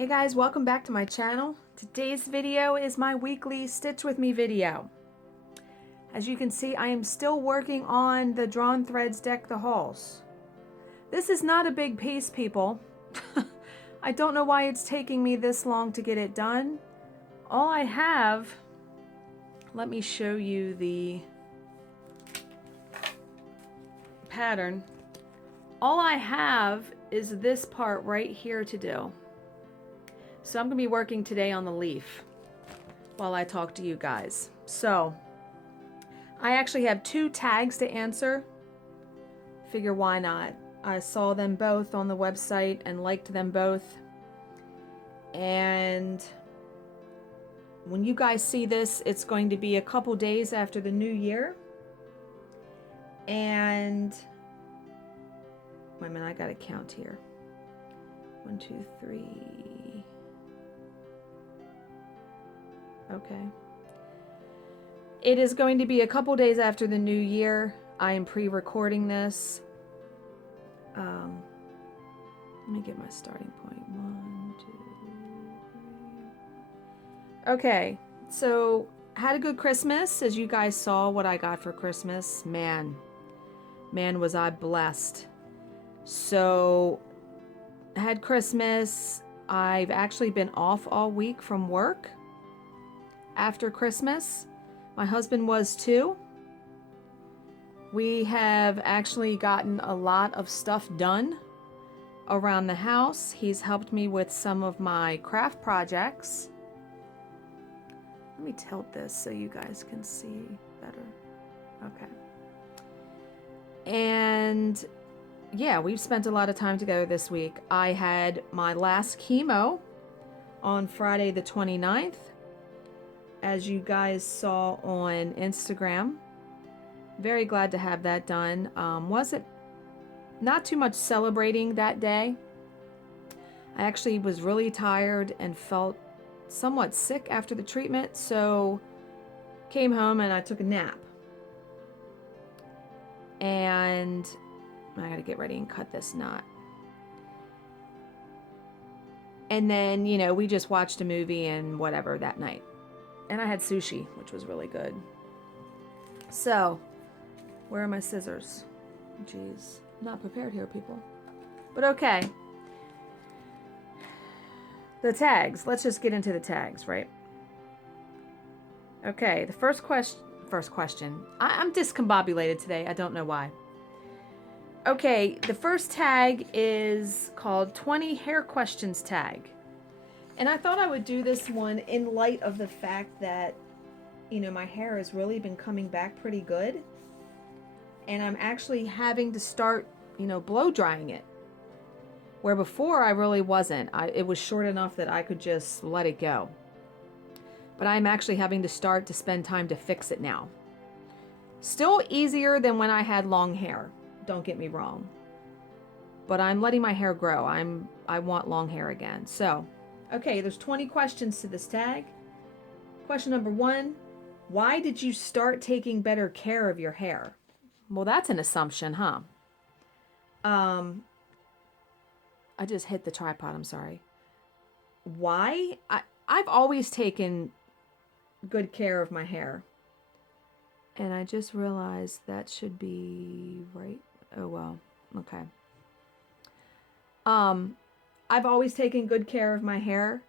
Hey guys, welcome back to my channel. Today's video is my weekly Stitch With Me video. As you can see, I am still working on the Drawn Threads Deck the Halls. This is not a big piece, people. I don't know why it's taking me this long to get it done. All I have, let me show you the pattern. All I have is this part right here to do. So I'm going to be working today on the leaf while I talk to you guys. So I actually have 2 tags to answer. Figure why not? I saw them both on the website and liked them both. And when you guys see this, it's going to be a couple days after the new year. And wait a minute, I got to count here. 1, 2, 3. Okay. It is going to be a couple days after the new year. I am pre-recording this. Let me get my starting point. 1, 2, 3. Okay, so had a good Christmas. As you guys saw what I got for Christmas. Man was I blessed. So had Christmas. I've actually been off all week from work after Christmas. My husband was too. We have actually gotten a lot of stuff done around the house. He's helped me with some of my craft projects. Let me tilt this so you guys can see better. Okay. And yeah, we've spent a lot of time together this week. I had my last chemo on Friday the 29th. As you guys saw on Instagram. Very glad to have that done. Wasn't not too much celebrating that day. I actually was really tired and felt somewhat sick after the treatment, so came home and I took a nap. And I gotta get ready and cut this knot. And then, you know, we just watched a movie and whatever that night. And I had sushi, which was really good. So, where are my scissors? Jeez, not prepared here, people. But okay. The tags. Let's just get into the tags, right? Okay, the first question. I'm discombobulated today. I don't know why. Okay, the first tag is called 20 Hair Questions Tag. And I thought I would do this one in light of the fact that, you know, my hair has really been coming back pretty good. And I'm actually having to start, you know, blow drying it. Where before I really wasn't. It was short enough that I could just let it go. But I'm actually having to start to spend time to fix it now. Still easier than when I had long hair. Don't get me wrong. But I'm letting my hair grow. I want long hair again. So, okay, there's 20 questions to this tag. Question number 1, why did you start taking better care of your hair? Well, that's an assumption, huh? I just hit the tripod, I'm sorry. Why? I've always taken good care of my hair. And I just realized that should be right. Oh, well, okay. I've always taken good care of my hair.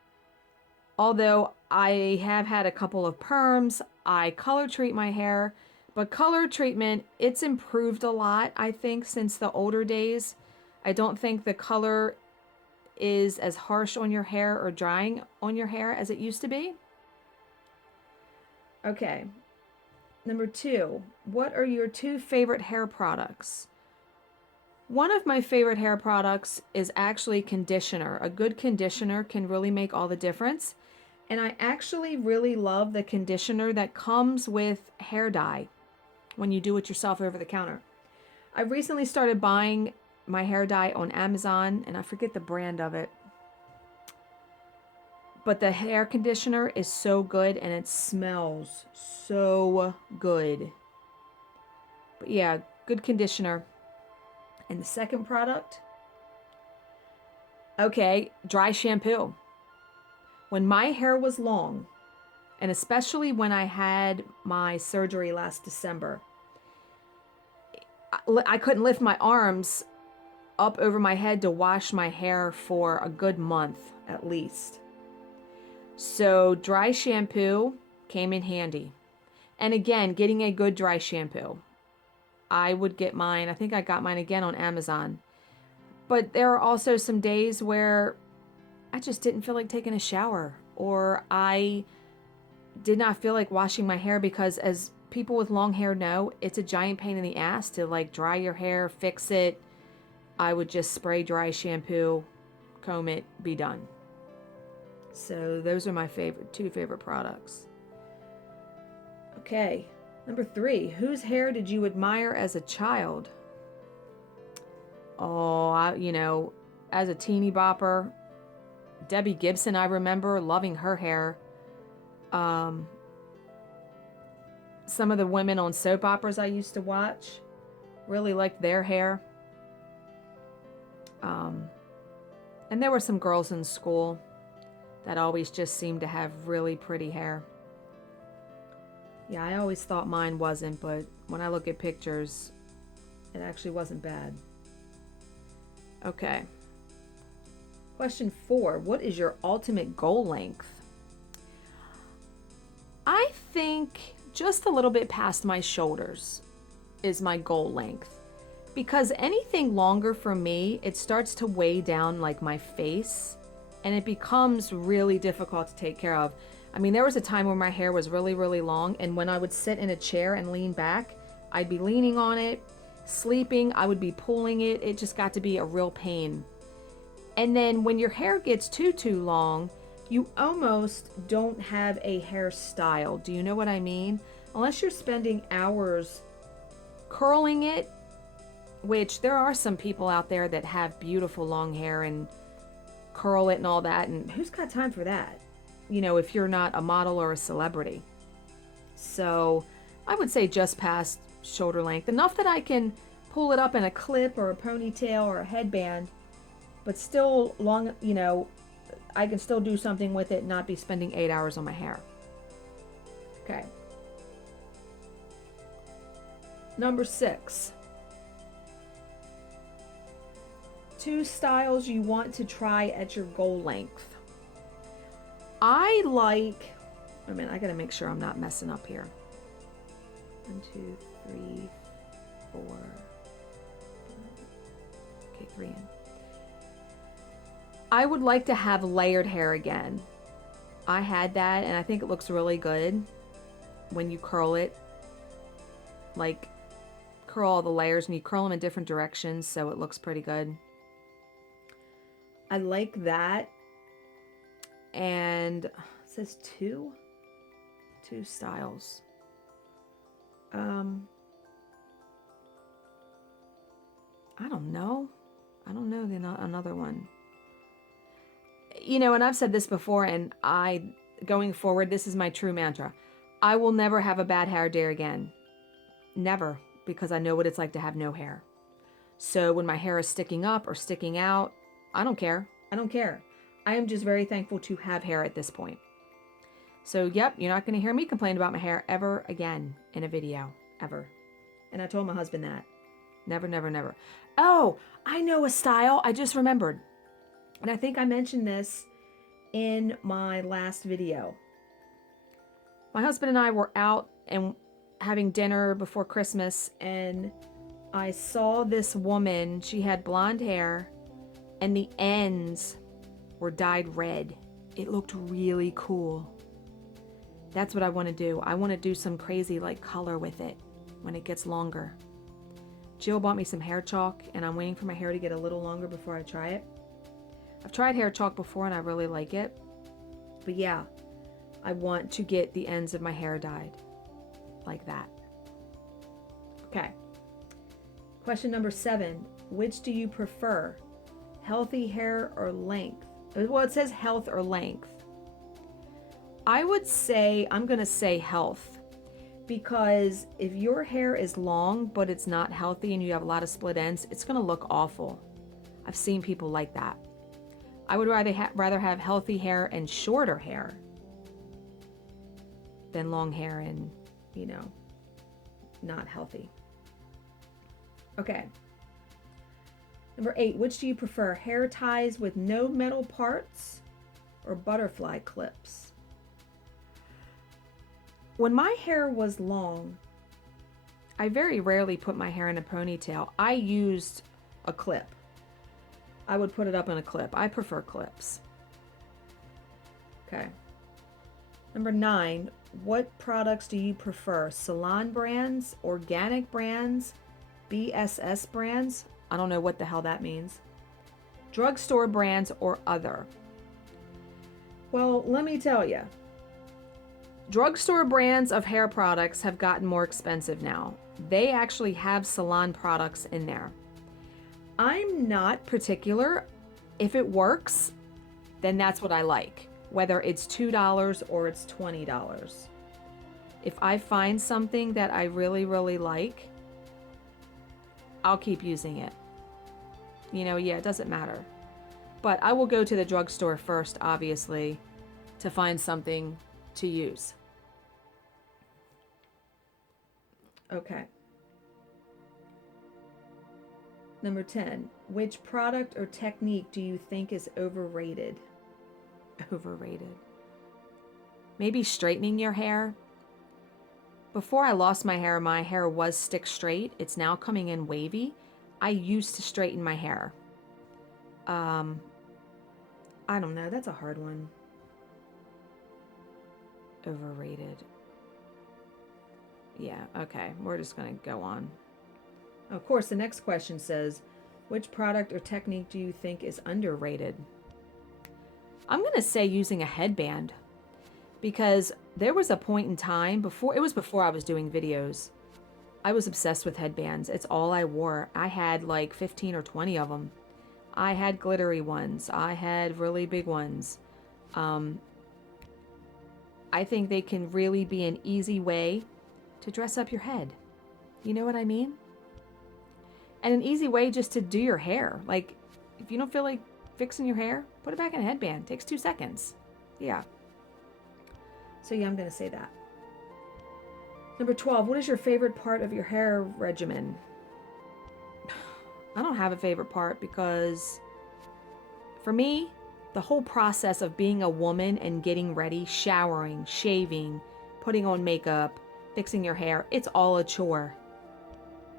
Although I have had a couple of perms, I color treat my hair. But color treatment, it's improved a lot, I think, since the older days. I don't think the color is as harsh on your hair or drying on your hair as it used to be. Okay. Number 2, what are your 2 favorite hair products? One of my favorite hair products is actually conditioner. A good conditioner can really make all the difference. And I actually really love the conditioner that comes with hair dye when you do it yourself over the counter. I recently started buying my hair dye on Amazon, and I forget the brand of it. But the hair conditioner is so good, and it smells so good. But yeah, good conditioner. And the second product, okay, dry shampoo. When my hair was long, and especially when I had my surgery last December, I couldn't lift my arms up over my head to wash my hair for a good month at least. So dry shampoo came in handy. And again, getting a good dry shampoo. I would get mine, I think I got mine again on Amazon. But there are also some days where I just didn't feel like taking a shower, or I did not feel like washing my hair, because as people with long hair know, it's a giant pain in the ass to like dry your hair, fix it. I would just spray dry shampoo, comb it, be done. So those are my two favorite products. Okay, number 3. Whose hair did you admire as a child? Oh, as a teeny bopper, Debbie Gibson, I remember loving her hair. Some of the women on soap operas I used to watch, really liked their hair. And there were some girls in school that always just seemed to have really pretty hair. Yeah, I always thought mine wasn't, but when I look at pictures, it actually wasn't bad. Okay. Question 4. What is your ultimate goal length? I think just a little bit past my shoulders is my goal length. Because anything longer for me, it starts to weigh down like my face, and it becomes really difficult to take care of. I mean, there was a time where my hair was really, really long, and when I would sit in a chair and lean back, I'd be leaning on it, sleeping, I would be pulling it. It just got to be a real pain. And then when your hair gets too long, you almost don't have a hairstyle. Do you know what I mean? Unless you're spending hours curling it, which there are some people out there that have beautiful long hair and curl it and all that, and who's got time for that? If you're not a model or a celebrity. So I would say just past shoulder length, enough that I can pull it up in a clip or a ponytail or a headband, but still long, I can still do something with it and not be spending 8 hours on my hair. Okay. Number 6. 2 styles you want to try at your goal length. I gotta make sure I'm not messing up here. 1, 2, 3, 4. Okay, 3 in. I would like to have layered hair again. I had that, and I think it looks really good when you curl it. Like, curl all the layers, and you curl them in different directions, so it looks pretty good. I like that. And it says 2 styles. I don't know. Another one. And I've said this before, and going forward, this is my true mantra. I will never have a bad hair day again. Never, because I know what it's like to have no hair. So when my hair is sticking up or sticking out, I don't care. I am just very thankful to have hair at this point. So, yep, you're not going to hear me complain about my hair ever again in a video. Ever. And I told my husband that. Never, never, never. Oh, I know a style. I just remembered. And I think I mentioned this in my last video. My husband and I were out and having dinner before Christmas, and I saw this woman. She had blonde hair, and the ends were dyed red. It looked really cool. That's what I want to do. I want to do some crazy color with it when it gets longer. Jill bought me some hair chalk, and I'm waiting for my hair to get a little longer before I try it. I've tried hair chalk before, and I really like it. But yeah, I want to get the ends of my hair dyed like that. Okay. Question number 7. Which do you prefer? Healthy hair or length? Well, it says health or length. I would say, I'm going to say health, because if your hair is long but it's not healthy and you have a lot of split ends, it's going to look awful. I've seen people like that. I would rather have healthy hair and shorter hair than long hair and, you know, not healthy. Okay. Number 8, which do you prefer? Hair ties with no metal parts or butterfly clips? When my hair was long, I very rarely put my hair in a ponytail. I used a clip. I would put it up in a clip. I prefer clips. Okay. Number 9, what products do you prefer? Salon brands, organic brands, BSS brands? I don't know what the hell that means. Drugstore brands or other? Well, let me tell you. Drugstore brands of hair products have gotten more expensive now. They actually have salon products in there. I'm not particular. If it works, then that's what I like. Whether it's $2 or it's $20. If I find something that I really, really like, I'll keep using it. You know, yeah, it doesn't matter. But I will go to the drugstore first, obviously, to find something to use. Okay. Number 10, which product or technique do you think is overrated? Overrated. Maybe straightening your hair. Before I lost my hair was stick straight. It's now coming in wavy. I used to straighten my hair. I don't know. That's a hard one. Overrated. Yeah, okay. We're just going to go on. Of course, the next question says, which product or technique do you think is underrated? I'm going to say using a headband, because there was a point in time before I was doing videos. I was obsessed with headbands. It's all I wore. I had like 15 or 20 of them. I had glittery ones. I had really big ones. I think they can really be an easy way to dress up your head. You know what I mean? And an easy way just to do your hair. Like, if you don't feel like fixing your hair, put it back in a headband. It takes 2 seconds. Yeah. So yeah, I'm going to say that. Number 12, what is your favorite part of your hair regimen? I don't have a favorite part, because for me, the whole process of being a woman and getting ready, showering, shaving, putting on makeup, fixing your hair, it's all a chore.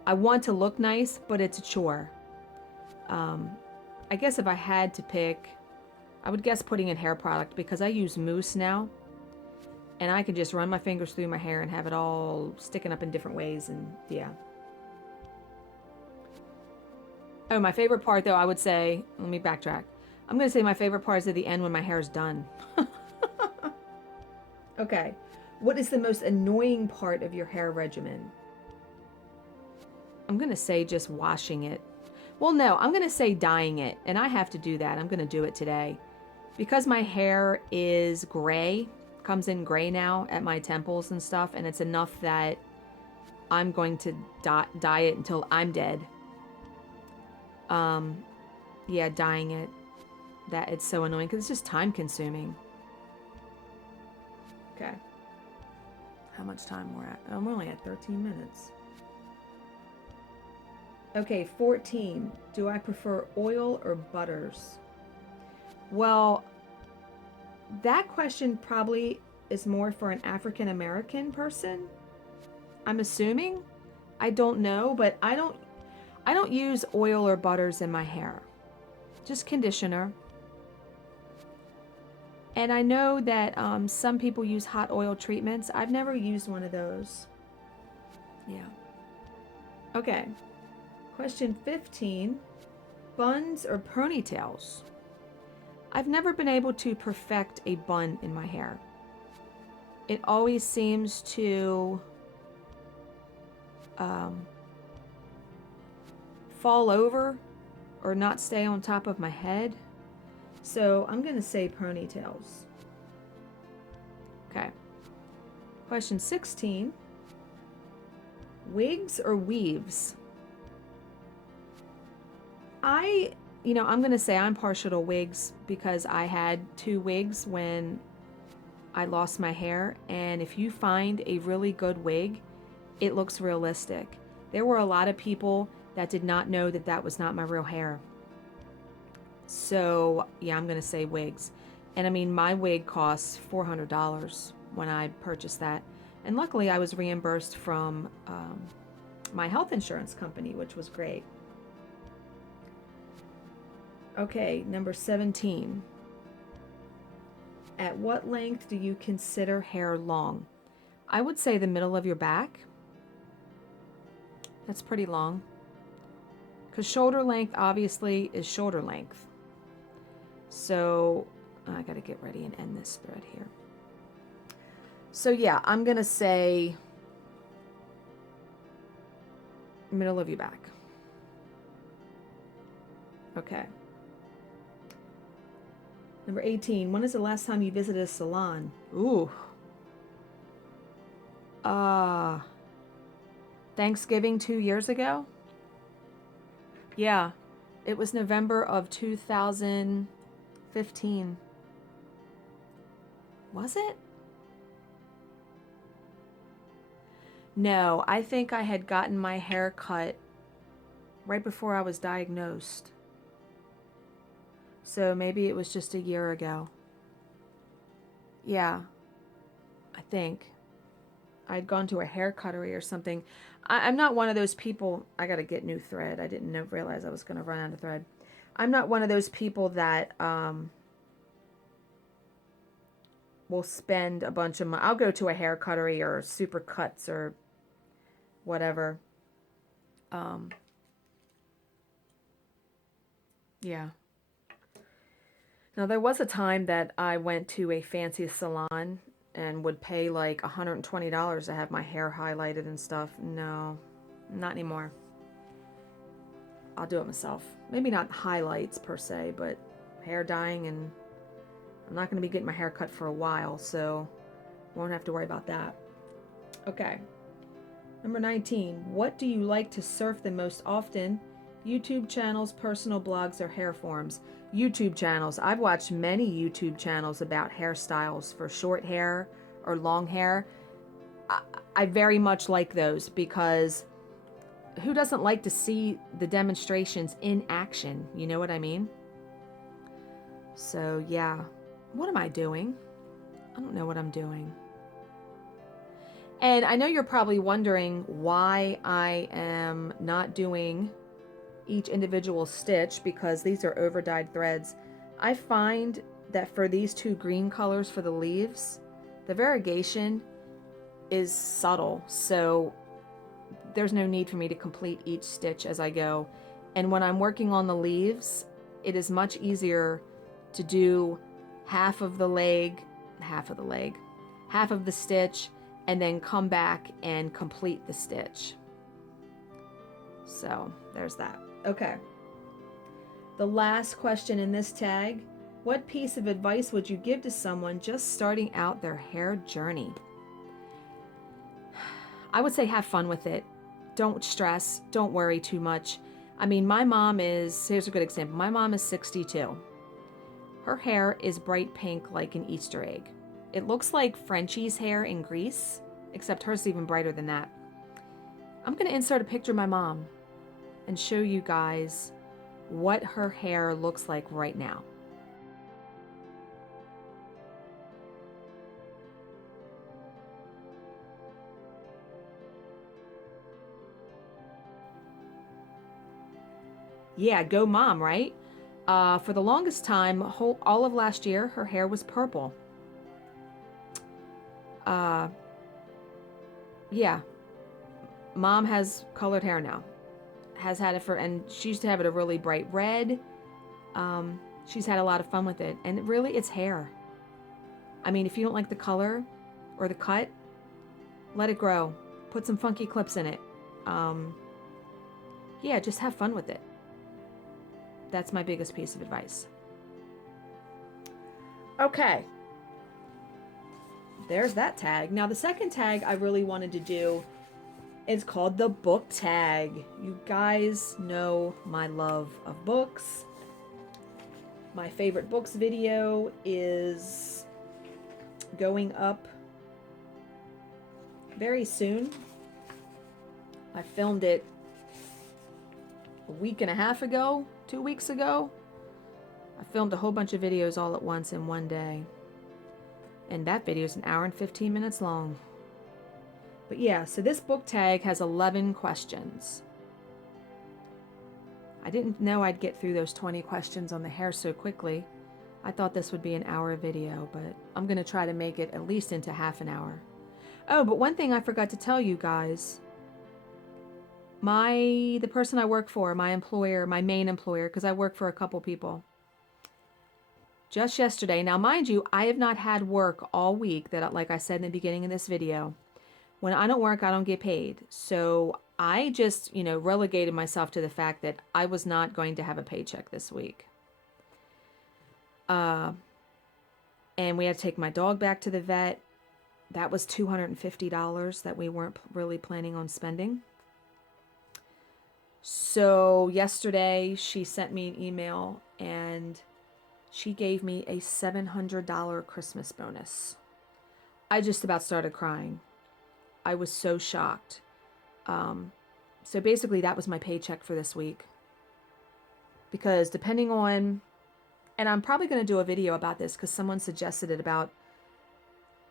I want to look nice, but it's a chore. I guess if I had to pick, I would guess putting in hair product, because I use mousse now. And I can just run my fingers through my hair and have it all sticking up in different ways, and yeah. Oh, my favorite part though, I would say, let me backtrack. I'm going to say my favorite part is at the end when my hair is done. Okay. What is the most annoying part of your hair regimen? I'm going to say just washing it. Well, no, I'm going to say dyeing it, and I have to do that. I'm going to do it today. Because my hair is gray, comes in gray now at my temples and stuff, and it's enough that I'm going to dye it until I'm dead. Yeah, dyeing it. That it's so annoying because it's just time consuming. Okay. How much time we're at? Oh, I'm only at 13 minutes. Okay, 14. Do I prefer oil or butters? Well, that question probably is more for an African American person. I'm assuming. I don't know, but I don't use oil or butters in my hair. Just conditioner. And I know that some people use hot oil treatments. I've never used one of those. Yeah. Okay. Question 15. Buns or ponytails? I've never been able to perfect a bun in my hair. It always seems to fall over or not stay on top of my head. So I'm going to say ponytails. Okay. Question 16. Wigs or weaves? I you know, I'm going to say I'm partial to wigs because I had 2 wigs when I lost my hair. And if you find a really good wig, it looks realistic. There were a lot of people that did not know that that was not my real hair. So yeah, I'm going to say wigs. And I mean, my wig costs $400 when I purchased that. And luckily I was reimbursed from my health insurance company, which was great. Okay, number 17. At what length do you consider hair long? I would say the middle of your back. That's pretty long. Because shoulder length obviously is shoulder length. So I got to get ready and end this thread here. So yeah, I'm going to say middle of your back. Okay. Number 18. When is the last time you visited a salon? Ooh. Thanksgiving 2 years ago? Yeah. It was November of 2015. Was it? No, I think I had gotten my hair cut right before I was diagnosed. So maybe it was just a year ago. Yeah, I think. I'd gone to a hair cuttery or something. I'm not one of those people. I got to get new thread. I didn't realize I was going to run out of thread. I'm not one of those people that will spend a bunch of money. I'll go to a hair cuttery or Super Cuts or whatever. Yeah. Now, there was a time that I went to a fancy salon and would pay like $120 to have my hair highlighted and stuff. No, not anymore. I'll do it myself. Maybe not highlights per se, but hair dyeing, and I'm not going to be getting my hair cut for a while, so won't have to worry about that. Okay. Number 19. What do you like to surf the most often? YouTube channels, personal blogs, or hair forums? YouTube channels. I've watched many YouTube channels about hairstyles for short hair or long hair. I very much like those because who doesn't like to see the demonstrations in action? You know what I mean? So yeah. What am I doing? I don't know what I'm doing. And I know you're probably wondering why I am not doing each individual stitch because these are over dyed threads. I find that for these 2 green colors for the leaves, the variegation is subtle, so there's no need for me to complete each stitch as I go. And when I'm working on the leaves, it is much easier to do half of the stitch, and then come back and complete the stitch. So there's that. Okay. The last question in this tag. What piece of advice would you give to someone just starting out their hair journey? I would say have fun with it. Don't stress. Don't worry too much. I mean, here's a good example. My mom is 62. Her hair is bright pink like an Easter egg. It looks like Frenchie's hair in Greece, except hers is even brighter than that. I'm going to insert a picture of my mom and show you guys what her hair looks like right now. Yeah, go mom, right? For the longest time, all of last year, her hair was purple. Yeah, mom has colored hair now. Has had it and she used to have it a really bright red. She's had a lot of fun with it, and really, it's hair. I mean, if you don't like the color or the cut, let it grow. Put some funky clips in it. Yeah, just have fun with it. That's my biggest piece of advice. Okay. There's that tag. Now, the second tag I really wanted to do is called the book tag. You guys know my love of books. My favorite books video is going up very soon. I filmed it a week and a half ago, 2 weeks ago. I filmed a whole bunch of videos all at once in one day. And that video is 1 hour and 15 minutes long. But yeah, so this book tag has 11 questions. I didn't know I'd get through those 20 questions on the hair so quickly. I thought this would be an hour video, but I'm going to try to make it at least into half an hour. Oh, but one thing I forgot to tell you guys. The person I work for, my employer, my main employer, because I work for a couple people. Just yesterday, now mind you, I have not had work all week, that, like I said in the beginning of this video. When I don't work, I don't get paid. So I just, relegated myself to the fact that I was not going to have a paycheck this week. And we had to take my dog back to the vet. That was $250 that we weren't really planning on spending. So yesterday she sent me an email and she gave me a $700 Christmas bonus. I just about started crying. I was so shocked. So basically that was my paycheck for this week. Because depending on, and I'm probably going to do a video about this because someone suggested it, about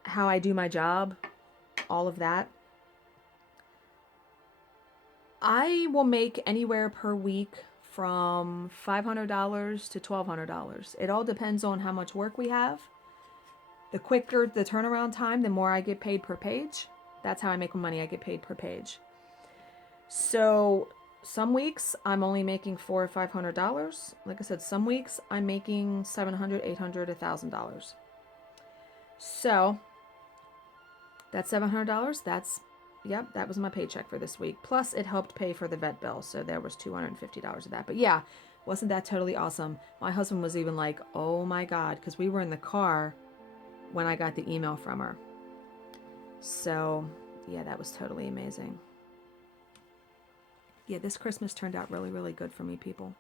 how I do my job, all of that. I will make anywhere per week from $500 to $1,200. It all depends on how much work we have. The quicker the turnaround time, the more I get paid per page. That's how I make my money. I get paid per page. So some weeks I'm only making $400 or $500. Like I said, some weeks I'm making $700, $800, $1,000. So that's $700. That was my paycheck for this week. Plus it helped pay for the vet bill. So there was $250 of that. But yeah, wasn't that totally awesome? My husband was even like, oh my God, because we were in the car when I got the email from her. So yeah, that was totally amazing. Yeah, this Christmas turned out really, really good for me, people.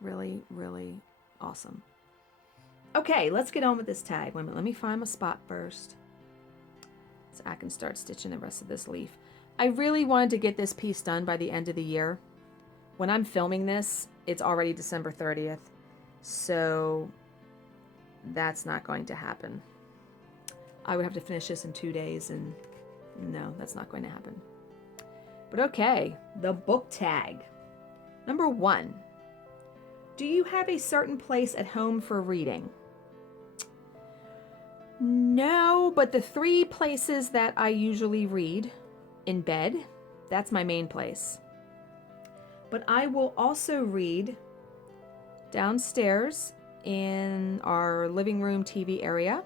Really, really awesome. Okay, let's get on with this tag. Wait a minute, let me find my spot first, so I can start stitching the rest of this leaf. I really wanted to get this piece done by the end of the year. When I'm filming this, it's already December 30th, so that's not going to happen. I would have to finish this in 2 days, and no, that's not going to happen. But okay, the book tag. Number 1. Do you have a certain place at home for reading? No, but the 3 places that I usually read: in bed, that's my main place. But I will also read downstairs in our living room TV area.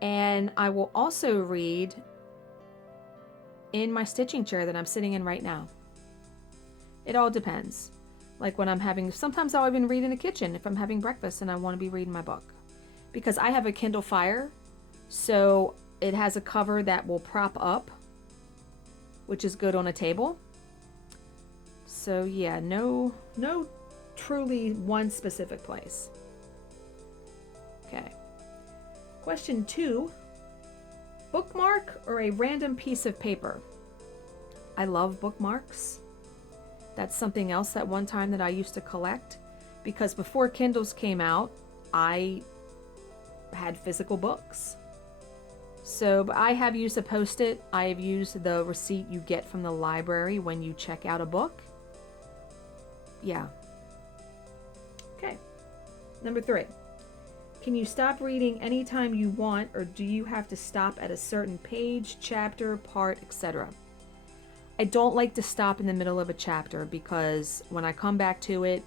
And I will also read in my stitching chair that I'm sitting in right now. It all depends. Like when I'm sometimes I'll even read in the kitchen if I'm having breakfast and I want to be reading my book. Because I have a Kindle Fire, so it has a cover that will prop up, which is good on a table. So yeah, no truly one specific place. Okay. Question 2. Bookmark or a random piece of paper? I love bookmarks. That's something else that one time that I used to collect, because before Kindles came out, I had physical books. So but I have used a Post-it. I have used the receipt you get from the library when you check out a book. Yeah. Okay. Number 3. Can you stop reading anytime you want, or do you have to stop at a certain page, chapter, part, etc.? I don't like to stop in the middle of a chapter, because when I come back to it,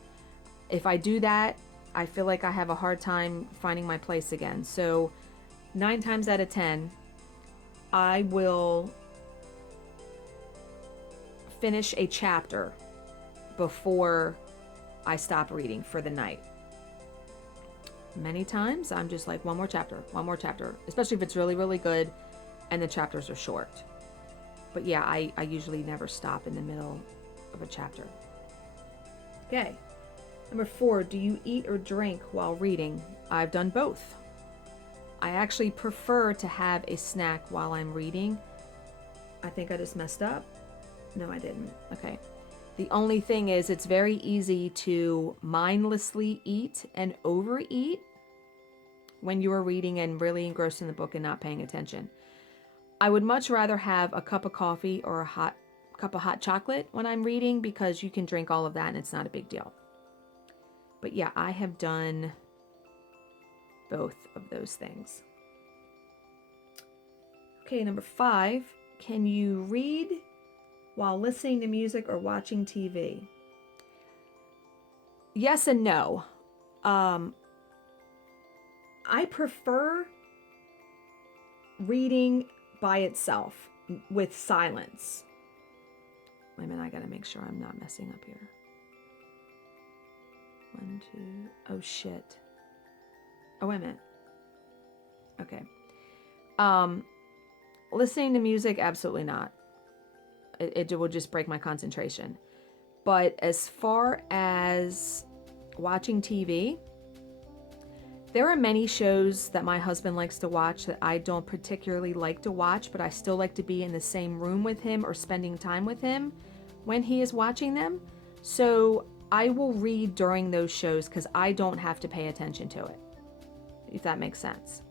if I do that, I feel like I have a hard time finding my place again. So 9 times out of 10, I will finish a chapter before I stop reading for the night. Many times I'm just like, one more chapter, especially if it's really, really good and the chapters are short. But yeah, I usually never stop in the middle of a chapter. Okay. Number 4, do you eat or drink while reading? I've done both. I actually prefer to have a snack while I'm reading. I think I just messed up. No, I didn't. Okay. The only thing is it's very easy to mindlessly eat and overeat when you are reading and really engrossed in the book and not paying attention. I would much rather have a cup of coffee or a cup of hot chocolate when I'm reading, because you can drink all of that and it's not a big deal. But yeah, I have done both of those things. Okay, number 5, can you read while listening to music or watching TV? Yes and no. I prefer reading by itself with silence. Wait a minute, I gotta make sure I'm not messing up here. 1, 2, oh shit. Oh, wait a minute. Okay. Listening to music, absolutely not. It will just break my concentration. But as far as watching TV, there are many shows that my husband likes to watch that I don't particularly like to watch, but I still like to be in the same room with him or spending time with him when he is watching them. So I will read during those shows because I don't have to pay attention to it, if that makes sense.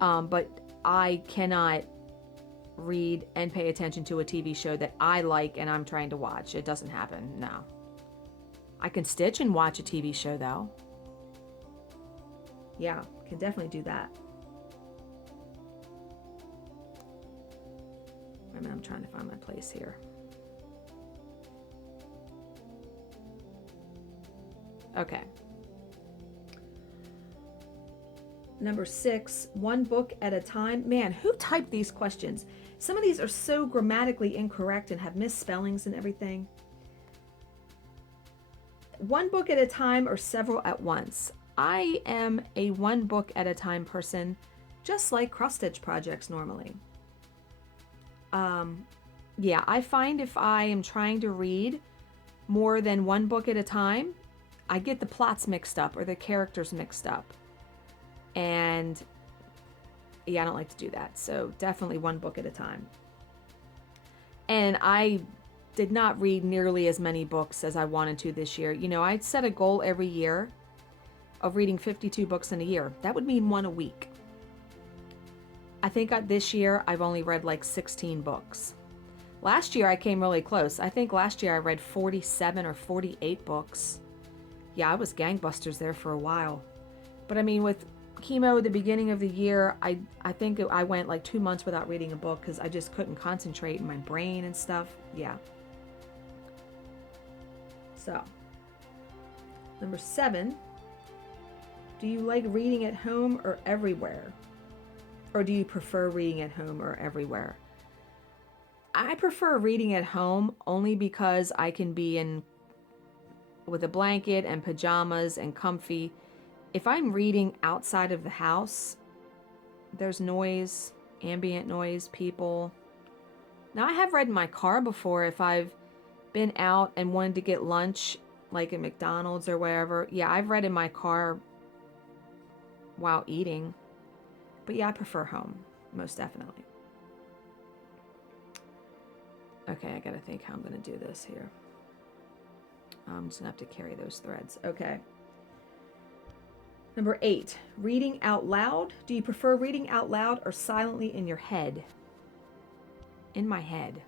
But I cannot read and pay attention to a TV show that I like and I'm trying to watch. It doesn't happen, no. I can stitch and watch a TV show though. Yeah, can definitely do that. I mean, I'm trying to find my place here. Okay. Number 6, one book at a time. Man, who typed these questions? Some of these are so grammatically incorrect and have misspellings and everything. One book at a time or several at once? I am a one book at a time person, just like cross stitch projects normally. Yeah, I find if I am trying to read more than one book at a time, I get the plots mixed up or the characters mixed up. And yeah, I don't like to do that. So definitely one book at a time. And I did not read nearly as many books as I wanted to this year. You know, I'd set a goal every year of reading 52 books in a year. That would mean one a week. I think this year I've only read like 16 books. Last year I came really close. I think last year I read 47 or 48 books. Yeah, I was gangbusters there for a while. But I mean, with chemo at the beginning of the year, I think I went like 2 months without reading a book because I just couldn't concentrate in my brain and stuff. Yeah. So, number 7, do you like reading at home or everywhere? Or do you prefer reading at home or everywhere? I prefer reading at home only because I can be in with a blanket and pajamas and comfy. If I'm reading outside of the house, there's noise, ambient noise, people. Now, I have read in my car before if I've been out and wanted to get lunch, like at McDonald's or wherever. Yeah, I've read in my car while eating. But yeah, I prefer home, most definitely. Okay, I gotta think how I'm gonna do this here. I'm just gonna have to carry those threads. Okay. Number 8, reading out loud. Do you prefer reading out loud or silently in your head? In my head.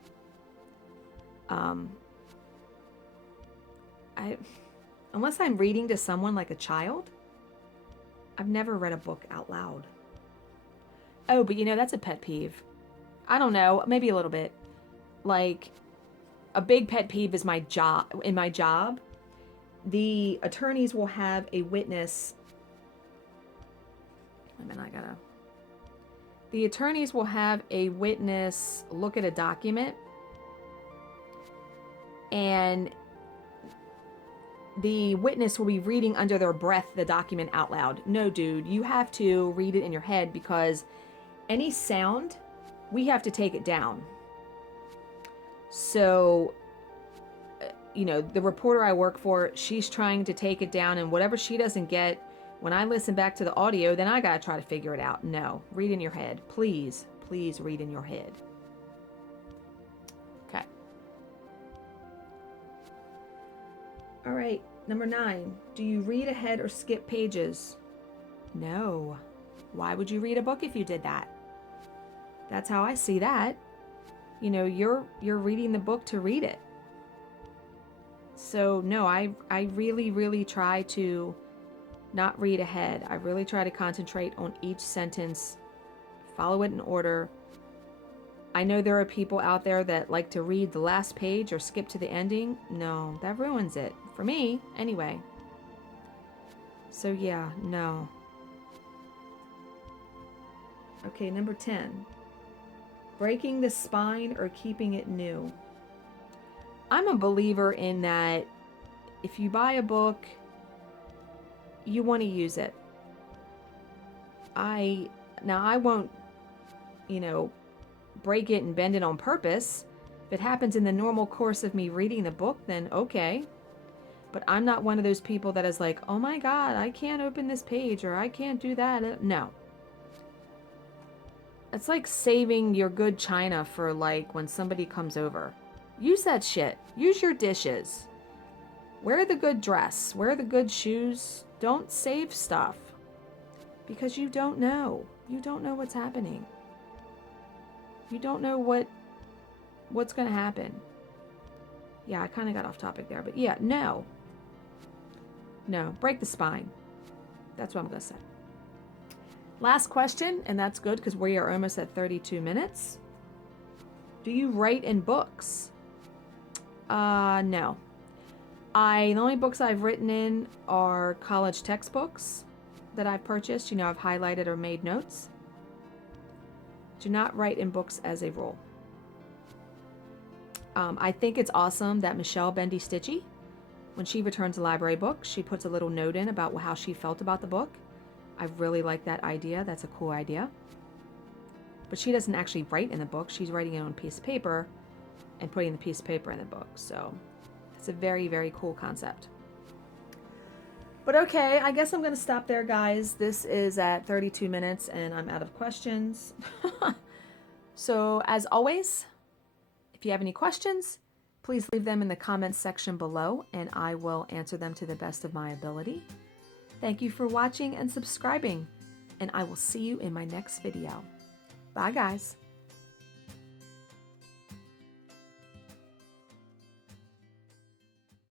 Unless I'm reading to someone like a child, I've never read a book out loud. Oh, but you know, that's a pet peeve. I don't know, maybe a little bit. Like, a big pet peeve is my job. In my job, the attorneys will have a witness. The attorneys will have a witness look at a document, and the witness will be reading under their breath the document out loud. No, dude, you have to read it in your head because any sound, we have to take it down. So you know, the reporter I work for, she's trying to take it down, and whatever she doesn't get, when I listen back to the audio, then I gotta try to figure it out. No, read in your head. Please, please read in your head. Okay. All right, number 9. Do you read ahead or skip pages? No. Why would you read a book if you did that? That's how I see that. You know, you're reading the book to read it. So no, I really, really try to not read ahead. I really try to concentrate on each sentence, follow it in order. I know there are people out there that like to read the last page or skip to the ending. No, that ruins it. For me, anyway. So yeah, no. Okay, number 10. Breaking the spine or keeping it new. I'm a believer in that if you buy a book, you want to use it. I won't, you know, break it and bend it on purpose. If it happens in the normal course of me reading the book, then okay. But I'm not one of those people that is like, oh my God, I can't open this page or I can't do that. No. It's like saving your good china for like when somebody comes over. Use that shit. Use your dishes. Wear the good dress. Wear the good shoes. Don't save stuff. Because you don't know. You don't know what's happening. You don't know what's going to happen. Yeah, I kind of got off topic there. But yeah, no. No, break the spine. That's what I'm going to say. Last question, and that's good because we are almost at 32 minutes. Do you write in books? No. The only books I've written in are college textbooks that I've purchased. You know, I've highlighted or made notes. Do not write in books as a rule. I think it's awesome that Michelle Bendy-Stitchy, when she returns a library book, she puts a little note in about how she felt about the book. I really like that idea. That's a cool idea. But she doesn't actually write in the book. She's writing it on a piece of paper and putting the piece of paper in the book. So it's a very, very cool concept. But okay, I guess I'm going to stop there, guys. This is at 32 minutes and I'm out of questions. So as always, if you have any questions, please leave them in the comments section below and I will answer them to the best of my ability. Thank you for watching and subscribing, and I will see you in my next video. Bye, guys.